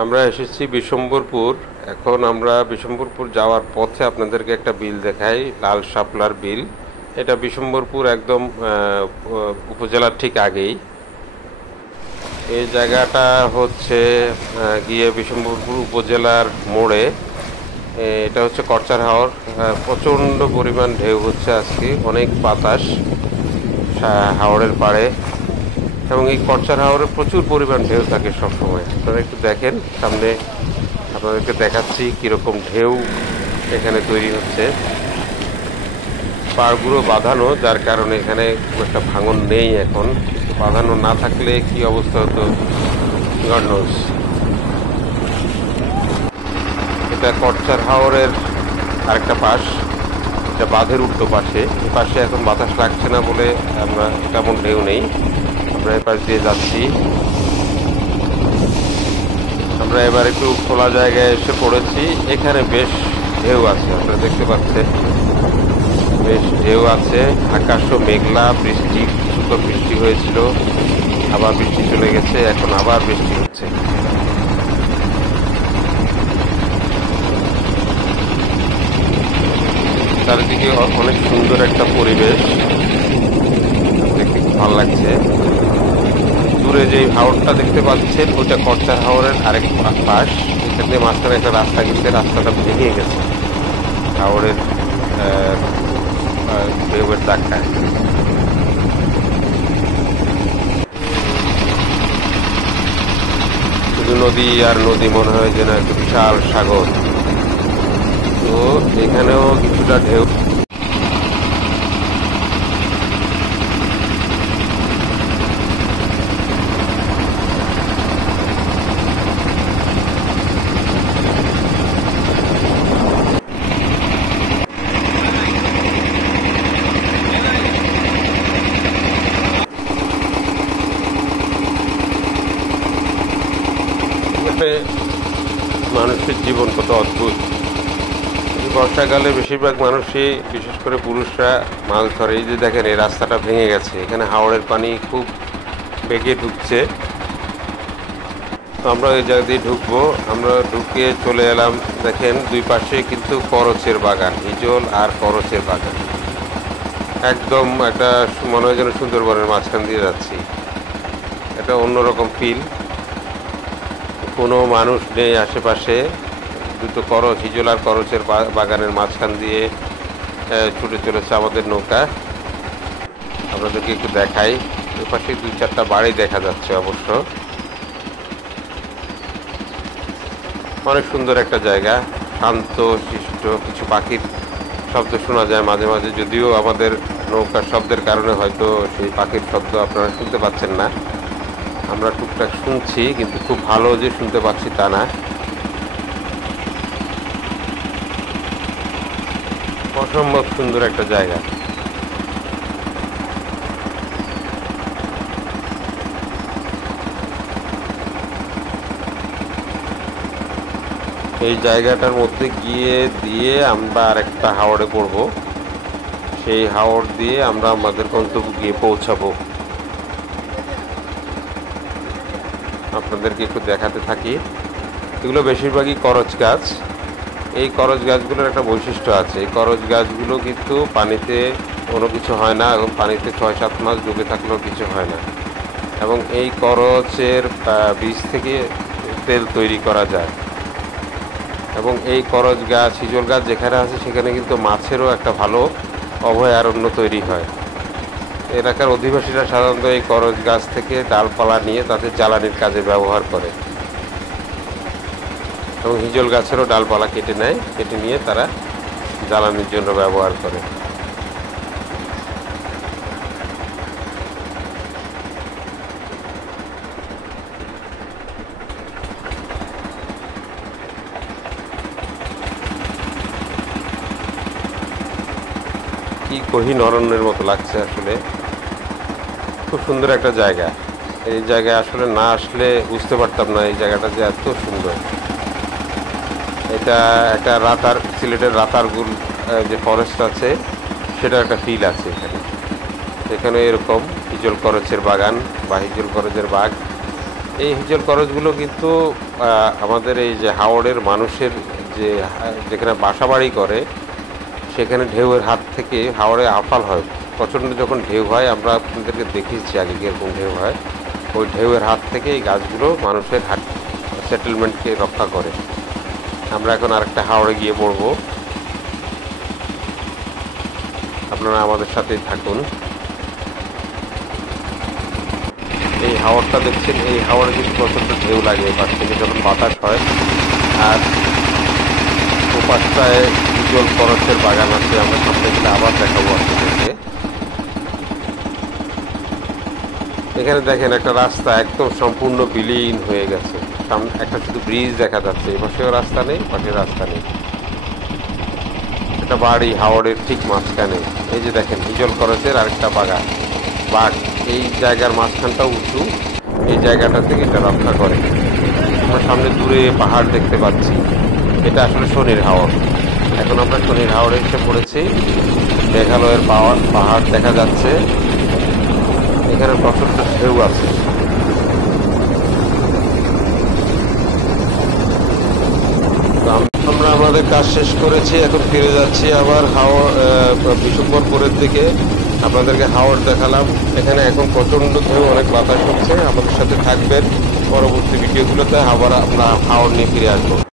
আমরা এসেছি বিশম্বরপুর। এখন আমরা বিশম্বরপুর যাওয়ার পথে আপনাদেরকে একটা বিল দেখাই, লাল শাপলার বিল। এটা বিশম্বরপুর একদম উপজেলার ঠিক আগেই। এই জায়গাটা হচ্ছে গিয়ে বিশম্বরপুর উপজেলার মোড়ে। এটা হচ্ছে করচার হাওর। প্রচণ্ড পরিমাণ ঢেউ হচ্ছে আজকে, অনেক বাতাস হাওরের পাড়ে, এবং এই করচার হাওরে প্রচুর পরিমাণ ঢেউ থাকে সবসময়। আপনারা একটু দেখেন, সামনে আপনাদেরকে দেখাচ্ছি কীরকম ঢেউ এখানে তৈরি হচ্ছে। পাড়গুলো বাঁধানো, যার কারণে এখানে খুব একটা ভাঙন নেই। এখন বাঁধানো না থাকলে কি অবস্থা হতো গড নোজ। এটা করচার হাওরের আরেকটা পাশ, এটা বাঁধের উল্টো পাশে। এই পাশে এখন বাতাস লাগছে না বলে আমরা তেমন ঢেউ নেই। আমরা এই পাশ দিয়ে যাচ্ছি। আমরা এবার একটু খোলা জায়গায় এসে পড়েছি। এখানে বেশ ঢেউ আছে, আপনারা দেখতে পাচ্ছেন, বেশ ঢেউ আছে। আকাশও মেঘলা, বৃষ্টি কিছুক্ষণ বৃষ্টি হয়েছিল, আবার বৃষ্টি চলে গেছে, এখন আবার বৃষ্টি হচ্ছে। চারিদিকে অনেক সুন্দর একটা পরিবেশ, দেখতে খুব ভালো লাগছে। দূরে যে হাওরটা দেখতে পাচ্ছেন ওটা করচার হাওরের আরেক পাশ। এখানে মাঝখানে একটা রাস্তা গেছে, রাস্তাটা ভেঙে গেছে হাওরের ঢেউয়ের ধাক্কায়। শুধু নদী আর নদী, মনে হয় যেন একটা বিশাল সাগর। তো এখানেও কিছুটা ঢেউ। মানুষের জীবন কত অদ্ভুত। এই বর্ষাকালে বেশিরভাগ মানুষই, বিশেষ করে পুরুষরা, মাছ ধরে। এই যে দেখেন, এই রাস্তাটা ভেঙে গেছে, এখানে হাওড়ের পানি খুব বেগে ঢুকছে। তো আমরা এই জায়গা দিয়ে ঢুকবো। আমরা ঢুকে চলে এলাম। দেখেন দুই পাশে কিন্তু করচের বাগান, হিজল আর করচের বাগান। একদম একটা মনে হয় যেন সুন্দরবনের মাঝখান দিয়ে যাচ্ছি। এটা অন্যরকম ফিল। কোনো মানুষ নেই আশেপাশে। দুটো করচ, হিজল আর করচের বাগানের মাঝখান দিয়ে ছুটে চলেছে আমাদের নৌকা। আপনাদেরকে একটু দেখাই। ওই পাশে দুই চারটা বাড়ি দেখা যাচ্ছে অবশ্য। অনেক সুন্দর একটা জায়গা, শান্ত শিষ্ট। কিছু পাখির শব্দ শোনা যায় মাঝে মাঝে, যদিও আমাদের নৌকার শব্দের কারণে হয়তো সেই পাখির শব্দ আপনারা শুনতে পাচ্ছেন না। আমরা টুকটাক শুনছি, কিন্তু খুব ভালো যে শুনতে পাচ্ছি তা না। অসম্ভব সুন্দর একটা জায়গা। এই জায়গাটার মধ্যে দিয়ে আমরা আরেকটা হাওড়ে পড়ব। সেই হাওড় দিয়ে আমরা আমাদের গন্তব্য গিয়ে পৌঁছাবো। আপনাদেরকে একটু দেখাতে থাকি। এগুলো বেশিরভাগই করচ গাছ। এই করচ গাছগুলোর একটা বৈশিষ্ট্য আছে। এই করচ গাছগুলো কিন্তু পানিতে কোনো কিছু হয় না, এবং পানিতে 6-7 মাস ডুবে থাকলেও কিছু হয় না। এবং এই করচের বীজ থেকে তেল তৈরি করা যায়। এবং এই করচ গাছ, হিজল গাছ যেখানে আছে সেখানে কিন্তু মাছেরও একটা ভালো অভয়ারণ্য তৈরি হয়। এলাকার অধিবাসীরা সাধারণত এই করচ গাছ থেকে ডালপালা নিয়ে তাদের জ্বালানির কাজে ব্যবহার করে, এবং হিজল গাছেরও ডালপালা কেটে নেয়, কেটে নিয়ে তারা জ্বালানির জন্য ব্যবহার করে। কি কহিন অরণ্যের মতো লাগছে আসলে। খুব সুন্দর একটা জায়গা। এই জায়গায় আসলে না আসলে বুঝতে পারতাম না এই জায়গাটা যে এত সুন্দর। এটা একটা রাতার, সিলেটের রাতারগুল যে ফরেস্ট আছে সেটার একটা ফিল আছে এখানে। এখানে এরকম হিজল করচের বাগান বা হিজল করচের বাগ এই হিজল করজগুলো কিন্তু আমাদের এই যে হাওড়ের মানুষের যে যেখানে বাসাবাড়ি করে সেখানে ঢেউয়ের হাত থেকে হাওড়ে আফাল হয়, প্রচণ্ড যখন ঢেউ হয়, আমরা আপনাদেরকে দেখিয়েছি আগে কীরকম ঢেউ হয়, ওই ঢেউয়ের হাত থেকে এই গাছগুলো মানুষের সেটেলমেন্টকে রক্ষা করে। আমরা এখন আরেকটা হাওড়ে গিয়ে পড়বো, আপনারা আমাদের সাথেই থাকুন। এই হাওড়টা দেখছেন, এই হাওড়ে কিন্তু প্রচণ্ড ঢেউ লাগে এপাশ থেকে যখন বাতাস হয়। আর ওপাশটায় উজ্জ্বল করচের বাগান আছে, আমরা সামনে গেলে আবার দেখাবো আপনাদেরকে। এখানে দেখেন একটা রাস্তা একদম সম্পূর্ণ বিলীন হয়ে গেছে, সামনে একটা শুধু ব্রিজ দেখা যাচ্ছে, এপাশেও রাস্তা নেই, পাশে রাস্তা নেই। একটা বাড়ি হাওড়ের ঠিক মাঝখানে, এই যে দেখেন হিজল করচের আরেকটা বাগান, বাঘ এই জায়গার মাঝখানটা উঁচু, এই জায়গাটা থেকে এটা রক্ষা করে। আমরা সামনে দূরে পাহাড় দেখতে পাচ্ছি, এটা আসলে শনির হাওড়। এখন আমরা শনির হাওড়ে এসে পড়েছি, মেঘালয়ের পাহাড় দেখা যাচ্ছে, এখানে প্রচণ্ড ঢেউ আছে। আমরা আমাদের কাজ শেষ করেছি, এখন ফিরে যাচ্ছি আবার বিশম্বরপুরের দিকে। আপনাদেরকে হাওড় দেখালাম, এখানে এখন প্রচণ্ড ঢেউ, অনেক বাতাস হচ্ছে। আমাদের সাথে থাকবেন, পরবর্তী ভিডিওগুলোতে আবার আমরা হাওড় নিয়ে ফিরে আসবো।